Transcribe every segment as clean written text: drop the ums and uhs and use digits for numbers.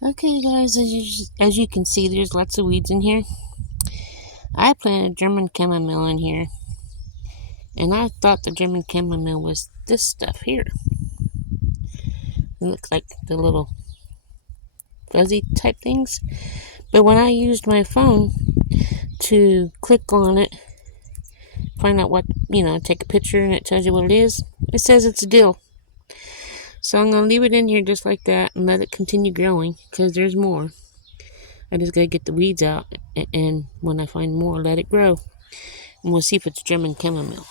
Okay, guys, as you can see, there's lots of weeds in here. I planted German chamomile in here, and I thought the German chamomile was this stuff here. It looks like the little fuzzy type things. But when I used my phone to click on it, find out what, take a picture and it tells you what it is, it says it's dill. So I'm going to leave it in here just like that and let it continue growing because there's more. I just got to get the weeds out, and when I find more, let it grow. And we'll see if it's German chamomile.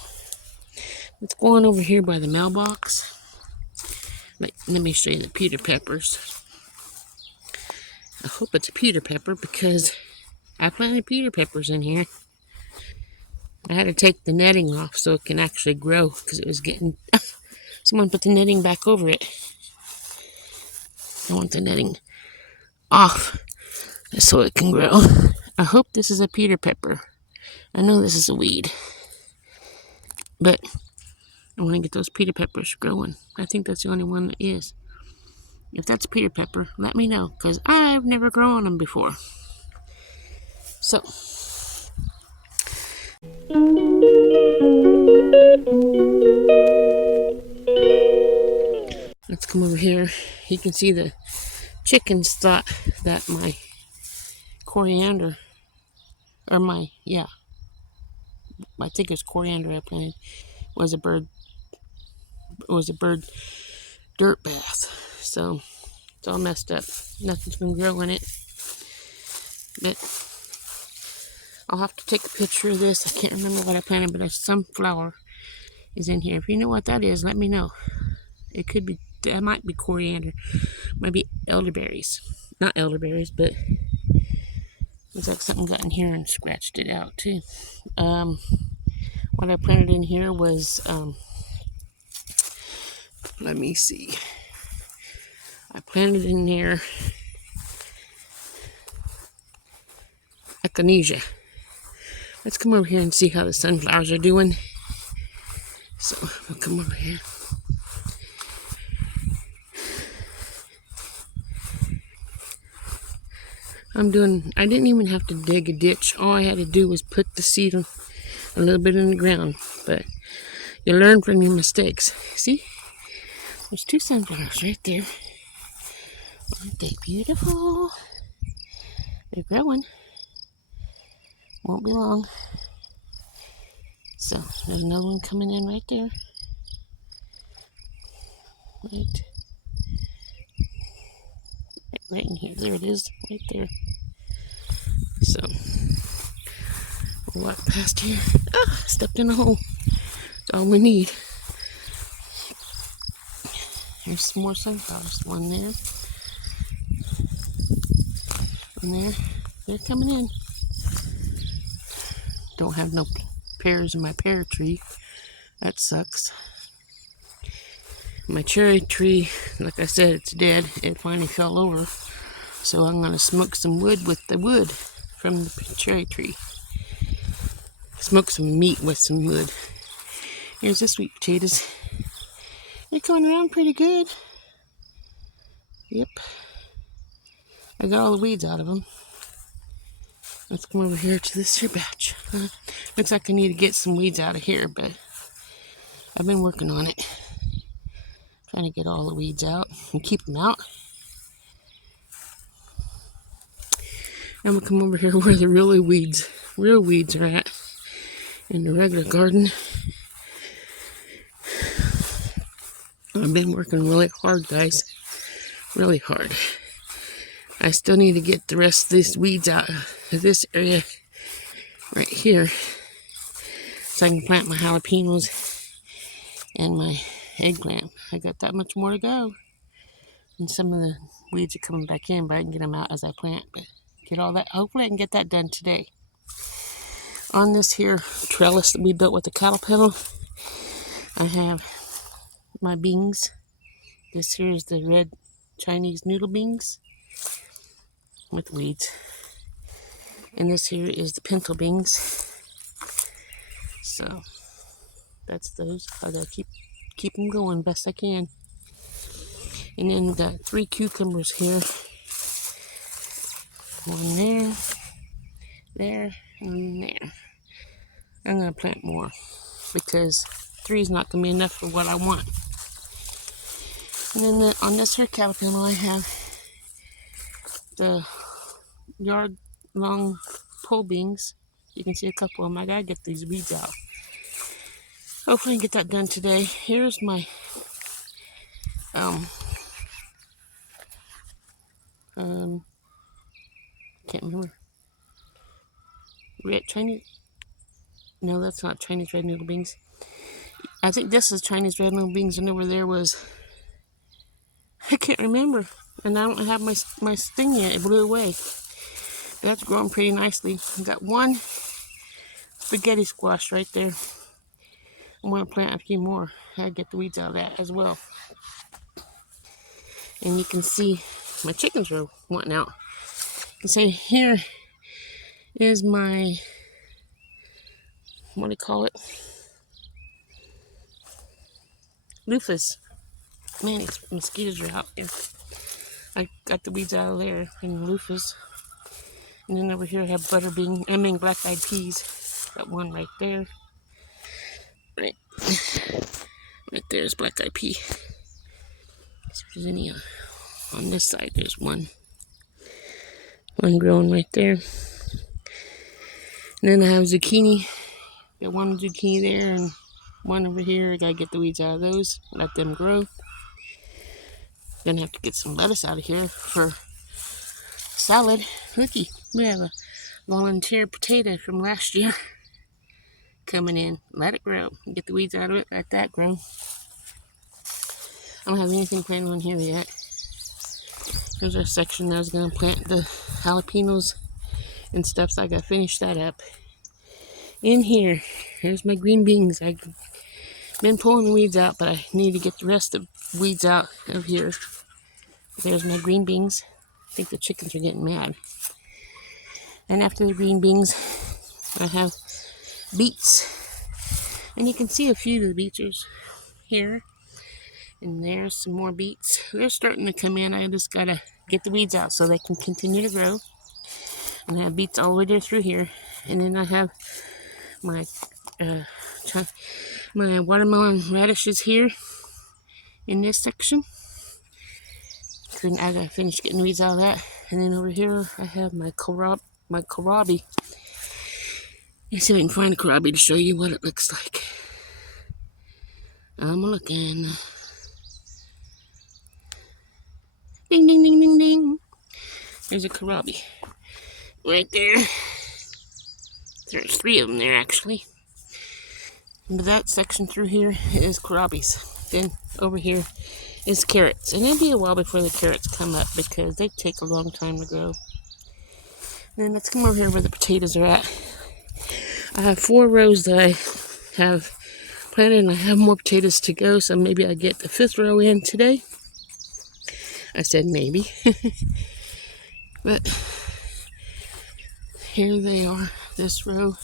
Let's go on over here by the mailbox. Let me show you the Peter peppers. I hope it's a Peter pepper because I planted Peter peppers in here. I had to take the netting off so it can actually grow because it was getting... Someone put the netting back over it. I want the netting off so it can grow. I hope this is a Peter pepper. I know this is a weed, but I want to get those Peter peppers growing. I think that's the only one that is. If that's Peter pepper, let me know because I've never grown them before. So let's come over here. You can see the chickens thought that my coriander, or I think it's coriander I planted, was a bird dirt bath. So it's all messed up. Nothing's gonna grow in it. But I'll have to take a picture of this. I can't remember what I planted, but some flower is in here. If you know what that is, let me know. It could be, that might be coriander, might be elderberries. Not elderberries, but looks like something got in here and scratched it out too. What I planted in here was, let me see. I planted in there echinacea. Let's come over here and see how the sunflowers are doing. So we'll come over here. I didn't even have to dig a ditch. All I had to do was put the seed a little bit in the ground. But you learn from your mistakes. See? There's two sunflowers right there. Aren't they beautiful? They're growing. Won't be long. So there's another one coming in right there. Right in here. There it is. Right there. So we'll walk past here. Ah, stepped in a hole. That's all we need. There's some more sunflowers. One there. One there. They're coming in. Don't have no pears in my pear tree. That sucks. My cherry tree, like I said, it's dead. It finally fell over. So I'm going to smoke some wood with the wood from the cherry tree. Smoke some meat with some wood. Here's the sweet potatoes. They're coming around pretty good. Yep. I got all the weeds out of them. Let's come over here to this here batch. Looks like I need to get some weeds out of here, but I've been working on it. Trying to get all the weeds out and keep them out. And we'll come over here where the real weeds are at in the regular garden. I've been working really hard, guys. Really hard. I still need to get the rest of these weeds out of this area right here so I can plant my jalapenos and my eggplant. I got that much more to go. And some of the weeds are coming back in, but I can get them out as I plant. But get all that, hopefully I can get that done today. On this here trellis that we built with the cattle pedal, I have my beans. This here is the red Chinese noodle beans with weeds. And this here is the pinto beans. So that's those. I gotta keep them going best I can. And then got 3 cucumbers here. One there, there, and there. I'm going to plant more because 3 is not going to be enough for what I want. And then on this here cow panel, I have the yard long pole beans. You can see a couple of them. I got to get these weeds out. Hopefully I can get that done today. Here's my can't remember. Red Chinese? No, that's not Chinese red noodle beans. I think this is Chinese red noodle beans, and over there was, I can't remember. And I don't have my sting yet. It blew away. That's growing pretty nicely. I got one spaghetti squash right there. I'm going to plant a few more. I get the weeds out of that as well. And you can see my chickens are wanting out. You can see here is my, what do you call it? Loofahs. Man, these mosquitoes are out here. I got the weeds out of there and loofahs. And then over here I have black-eyed peas. Got one right there. Right there's black-eyed pea. See if there's any on this side. There's one growing right there. And then I have zucchini. Got one zucchini there and one over here. I gotta get the weeds out of those. Let them grow. Gonna have to get some lettuce out of here for salad. Looky, we have a volunteer potato from last year coming in. Let it grow. Get the weeds out of it. Let that grow. I don't have anything planted on here yet. Here's our section that I was gonna plant the jalapenos and stuff, so I gotta finish that up. In here, here's my green beans. I've been pulling the weeds out, but I need to get the rest of the weeds out of here. There's my green beans. I think the chickens are getting mad. And after the green beans, I have beets. And you can see a few of the beets here. And there's some more beets. They're starting to come in. I just gotta get the weeds out so they can continue to grow. And I have beets all the way through here. And then I have my watermelon radishes here in this section. I gotta finish getting the weeds out of that. And then over here I have my kohlrabi. Let's see if I can find a kohlrabi to show you what it looks like. I'm looking. Ding, ding, ding, ding, ding. There's a kohlrabi right there. There's 3 of them there, actually. And that section through here is kohlrabis. Then over here is carrots. And it'll be a while before the carrots come up because they take a long time to grow. And then let's come over here where the potatoes are at. I have 4 rows that I have planted, and I have more potatoes to go, so maybe I get the 5th row in today. I said maybe. But here they are, this row.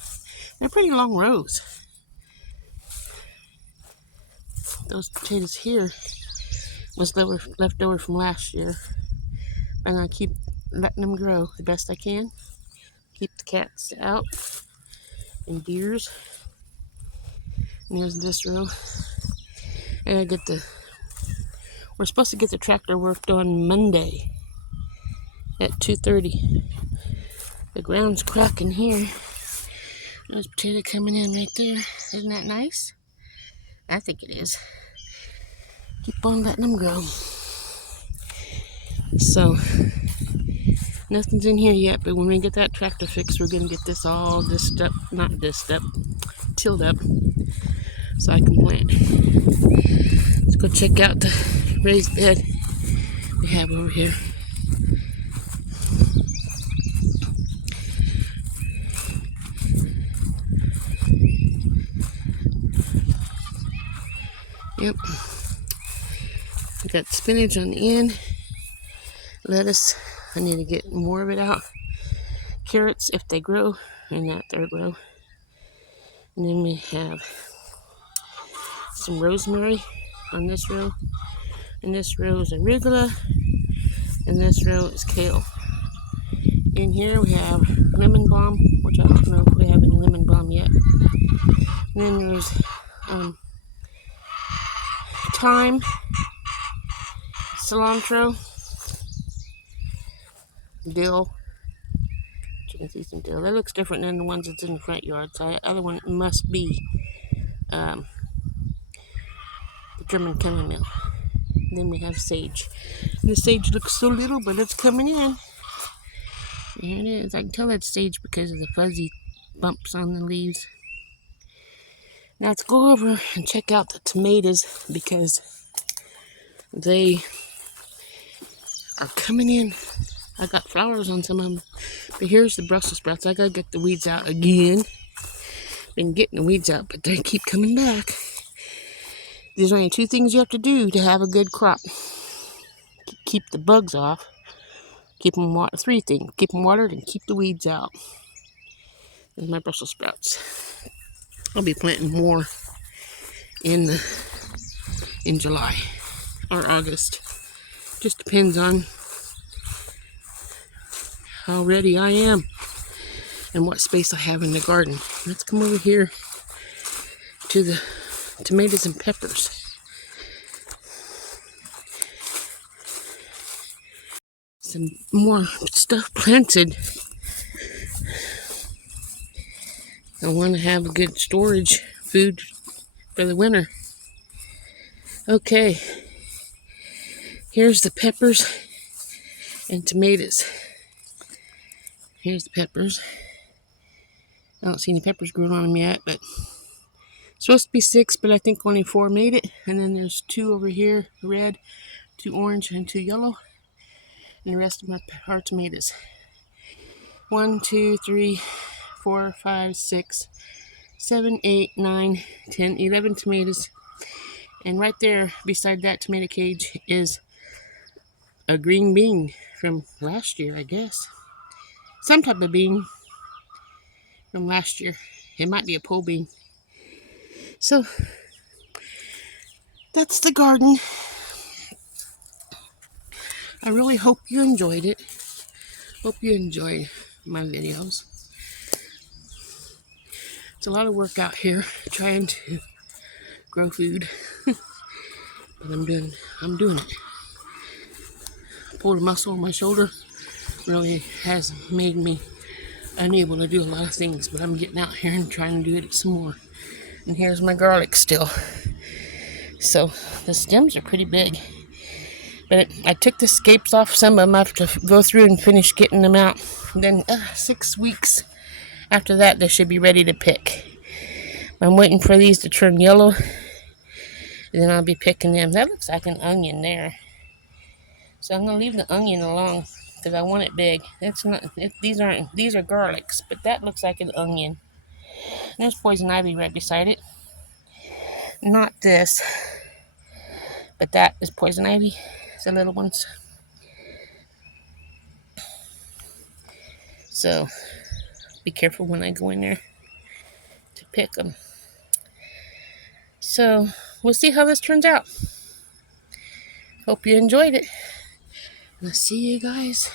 They're pretty long rows. Those potatoes here was left over from last year. I'm going to keep letting them grow the best I can. Keep the cats out and deers. And here's this row. And we're supposed to get the tractor worked on Monday at 2:30. The ground's cracking here. There's potato coming in right there. Isn't that nice? I think it is. Keep on letting them grow. So, nothing's in here yet, but when we get that tractor fixed, we're going to get this all tilled up, so I can plant. Let's go check out the raised bed we have over here. Yep. I got spinach on the end. Lettuce. I need to get more of it out. Carrots, if they grow, in that 3rd row. And then we have some rosemary on this row. And this row is arugula. And this row is kale. In here we have lemon balm, which I don't know if we have any lemon balm yet. And then there's thyme, cilantro, dill. You can see some dill. That looks different than the ones that's in the front yard. So the other one must be the German chamomile. And then we have sage. The sage looks so little, but it's coming in. There it is. I can tell that's sage because of the fuzzy bumps on the leaves. Now let's go over and check out the tomatoes because they are coming in. I got flowers on some of them. But here's the Brussels sprouts. I gotta get the weeds out again. Been getting the weeds out, but they keep coming back. There's only 2 things you have to do to have a good crop. Keep the bugs off. Keep them watered. 3 things. Keep them watered and keep the weeds out. There's my Brussels sprouts. I'll be planting more in July or August. Just depends on how ready I am and what space I have in the garden. Let's come over here to the tomatoes and peppers. Some more stuff planted. I want to have a good storage food for the winter. Okay, here's the peppers and tomatoes. Here's the peppers. I don't see any peppers growing on them yet, but it's supposed to be 6, but I think only 4 made it. And then there's 2 over here, red, 2 orange, and 2 yellow. And the rest of my are tomatoes. 1, 2, 3, 4, 5, 6, 7, 8, 9, 10, 11 tomatoes. And right there, beside that tomato cage, is a green bean from last year, I guess. Some type of bean from last year. It might be a pole bean. So, that's the garden. I really hope you enjoyed it. Hope you enjoyed my videos. It's a lot of work out here trying to grow food. But I'm doing it. I pulled a muscle on my shoulder. Really has made me unable to do a lot of things, but I'm getting out here and trying to do it some more. And here's my garlic still. So the stems are pretty big. But I took the scapes off some of them. I have to go through and finish getting them out. And then 6 weeks after that, they should be ready to pick. I'm waiting for these to turn yellow. And then I'll be picking them. That looks like an onion there. So I'm going to leave the onion alone because I want it big. It's not. These are garlics, but that looks like an onion. And there's poison ivy right beside it. Not this, but that is poison ivy. The little ones. So be careful when I go in there to pick them. So we'll see how this turns out. Hope you enjoyed it. And I'll see you guys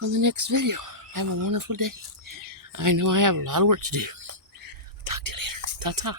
on the next video. Have a wonderful day. I know I have a lot of work to do. Talk to you later. Ta-ta.